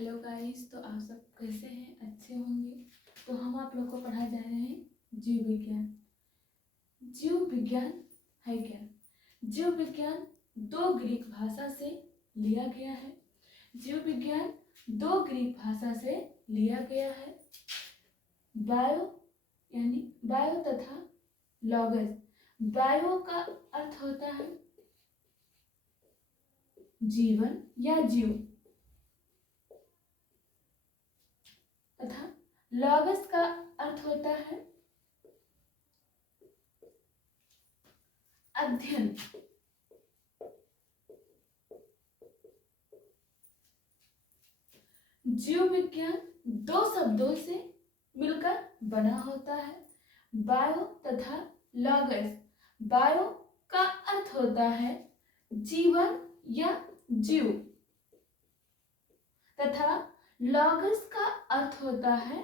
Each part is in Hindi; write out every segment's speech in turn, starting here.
हेलो गाइस, तो आप सब कैसे हैं? अच्छे होंगे। तो हम आप लोग को पढ़ाए जा रहे हैं जीव विज्ञान। जीव विज्ञान है क्या? जीव विज्ञान दो ग्रीक भाषा से लिया गया है। जीव विज्ञान दो ग्रीक भाषा से लिया गया है। बायो यानी बायो तथा लॉगस। बायो का अर्थ होता है जीवन या जीव, तथा लॉगस का अर्थ होता है अध्ययन। जीव विज्ञान दो शब्दों से मिलकर बना होता है, बायो तथा लॉगस। बायो का अर्थ होता है जीवन या जीव, तथा लॉगस का अर्थ होता है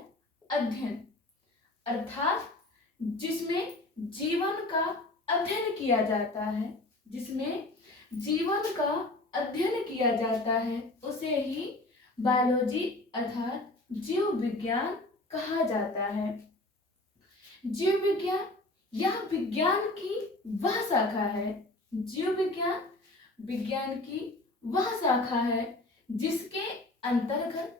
अध्ययन, अर्थात जिसमें जीवन का अध्ययन किया जाता है। जिसमें जीवन का अध्ययन किया जाता है उसे ही बायोलॉजी अर्थात जीव विज्ञान कहा जाता है। जीव विज्ञान यह विज्ञान की वह शाखा है, जीव विज्ञान विज्ञान की वह शाखा है जिसके अंतर्गत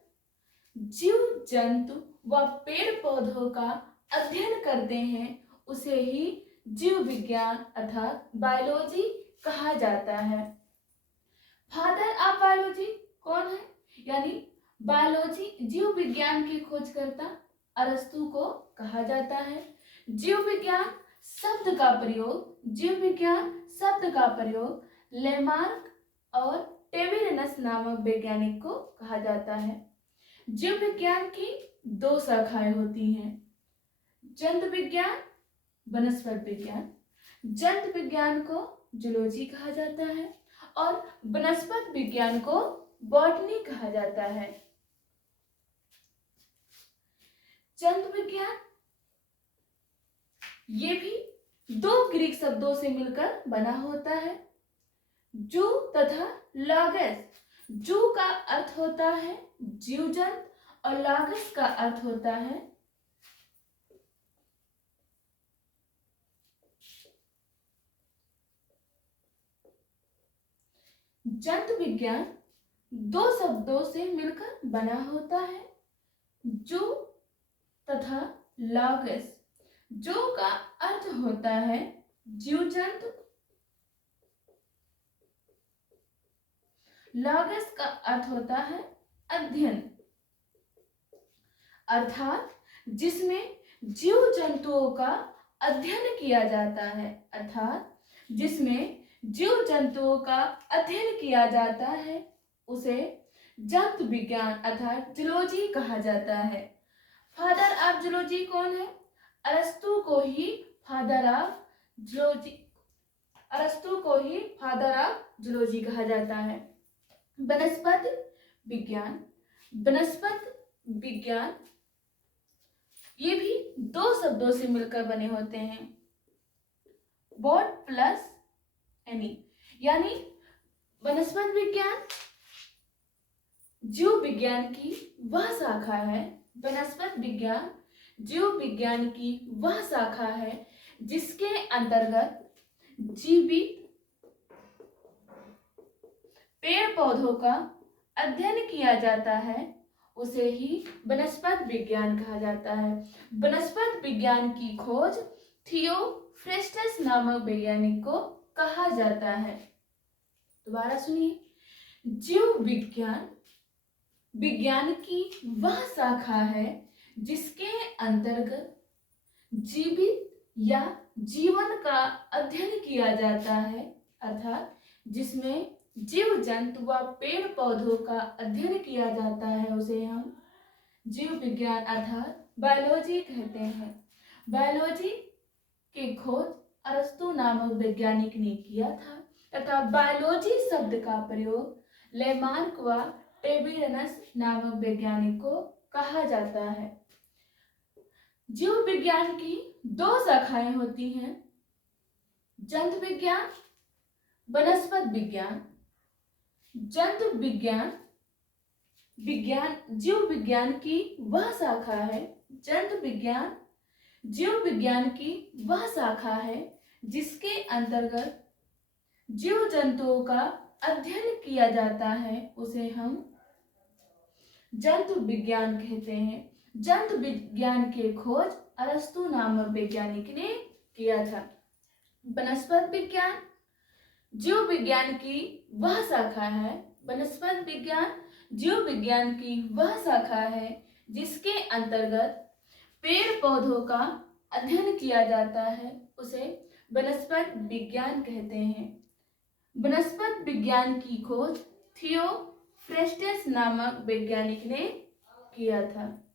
जीव जंतु व पेड़ पौधों का अध्ययन करते हैं, उसे ही जीव विज्ञान अर्थात बायोलॉजी कहा जाता है। फादर ऑफ बायोलॉजी कौन है? यानी बायोलॉजी जीव विज्ञान के खोजकर्ता अरस्तु को कहा जाता है। जीव विज्ञान शब्द का प्रयोग लेमार्क और टेबिलिनस नामक वैज्ञानिक को कहा जाता है। जीव विज्ञान की दो शाखाएं होती हैं, जंतु विज्ञान, वनस्पति विज्ञान। जंतु विज्ञान को जूलॉजी कहा जाता है और वनस्पति विज्ञान को बॉटनी कहा जाता है। जंतु विज्ञान ये भी दो ग्रीक शब्दों से मिलकर बना होता है, जू तथा लॉगस। जू का अर्थ होता है जीव जंतु और लॉगस का अर्थ होता है जंतु विज्ञान दो शब्दों से मिलकर बना होता है, जू तथा लॉगस। जू का अर्थ होता है जीव जंतु, लॉगस का अर्थ होता है अध्ययन, अर्थात जिसमें जीव जंतुओं का अध्ययन किया जाता है, अर्थात जिसमें जीव जंतुओं का अध्ययन किया जाता है उसे जंतु विज्ञान अर्थात जूलॉजी कहा जाता है। फादर ऑफ जूलॉजी कौन है? अरस्तु को ही फादर ऑफ जूलॉजी कहा जाता है। वनस्पति विज्ञान ये भी दो शब्दों से मिलकर बने होते हैं, बॉट प्लस एनी। यानी वनस्पति विज्ञान जीव विज्ञान की वह शाखा है, वनस्पति विज्ञान जीव विज्ञान की वह शाखा है जिसके अंतर्गत जीवित पेड़ पौधों का अध्ययन किया जाता है, उसे ही वनस्पति विज्ञान कहा जाता है। वनस्पति विज्ञान की खोज थियोफ्रेस्टस नामक वैज्ञानिक को कहा जाता है। दोबारा सुनिए, जीव विज्ञान की वह शाखा है जिसके अंतर्गत जीवित या जीवन का अध्ययन किया जाता है, अर्थात जिसमें जीव जंतु व पेड़ पौधों का अध्ययन किया जाता है उसे हम जीव विज्ञान अर्थात बायोलॉजी कहते हैं। बायोलॉजी की खोज अरस्तु नामक वैज्ञानिक ने किया था तथा बायोलॉजी शब्द का प्रयोग लेमार्क व टेबिलिनस नामक वैज्ञानिक को कहा जाता है। जीव विज्ञान की दो शाखाएं होती हैं, जंतु विज्ञान, वनस्पति विज्ञान। जंतु विज्ञान विज्ञान जीव विज्ञान की वह शाखा है, जंतु विज्ञान जीव विज्ञान की वह शाखा है जिसके अंतर्गत जीव जंतुओं का अध्ययन किया जाता है, उसे हम जंतु विज्ञान कहते हैं। जंतु विज्ञान की खोज अरस्तु नामक वैज्ञानिक ने किया था। वनस्पति विज्ञान जीव विज्ञान की वह शाखा है, वनस्पति विज्ञान जीव विज्ञान की वह शाखा है जिसके अंतर्गत पेड़ पौधों का अध्ययन किया जाता है, उसे वनस्पति विज्ञान कहते हैं। वनस्पति विज्ञान की खोज थियोफ्रेस्टस नामक वैज्ञानिक ने किया था।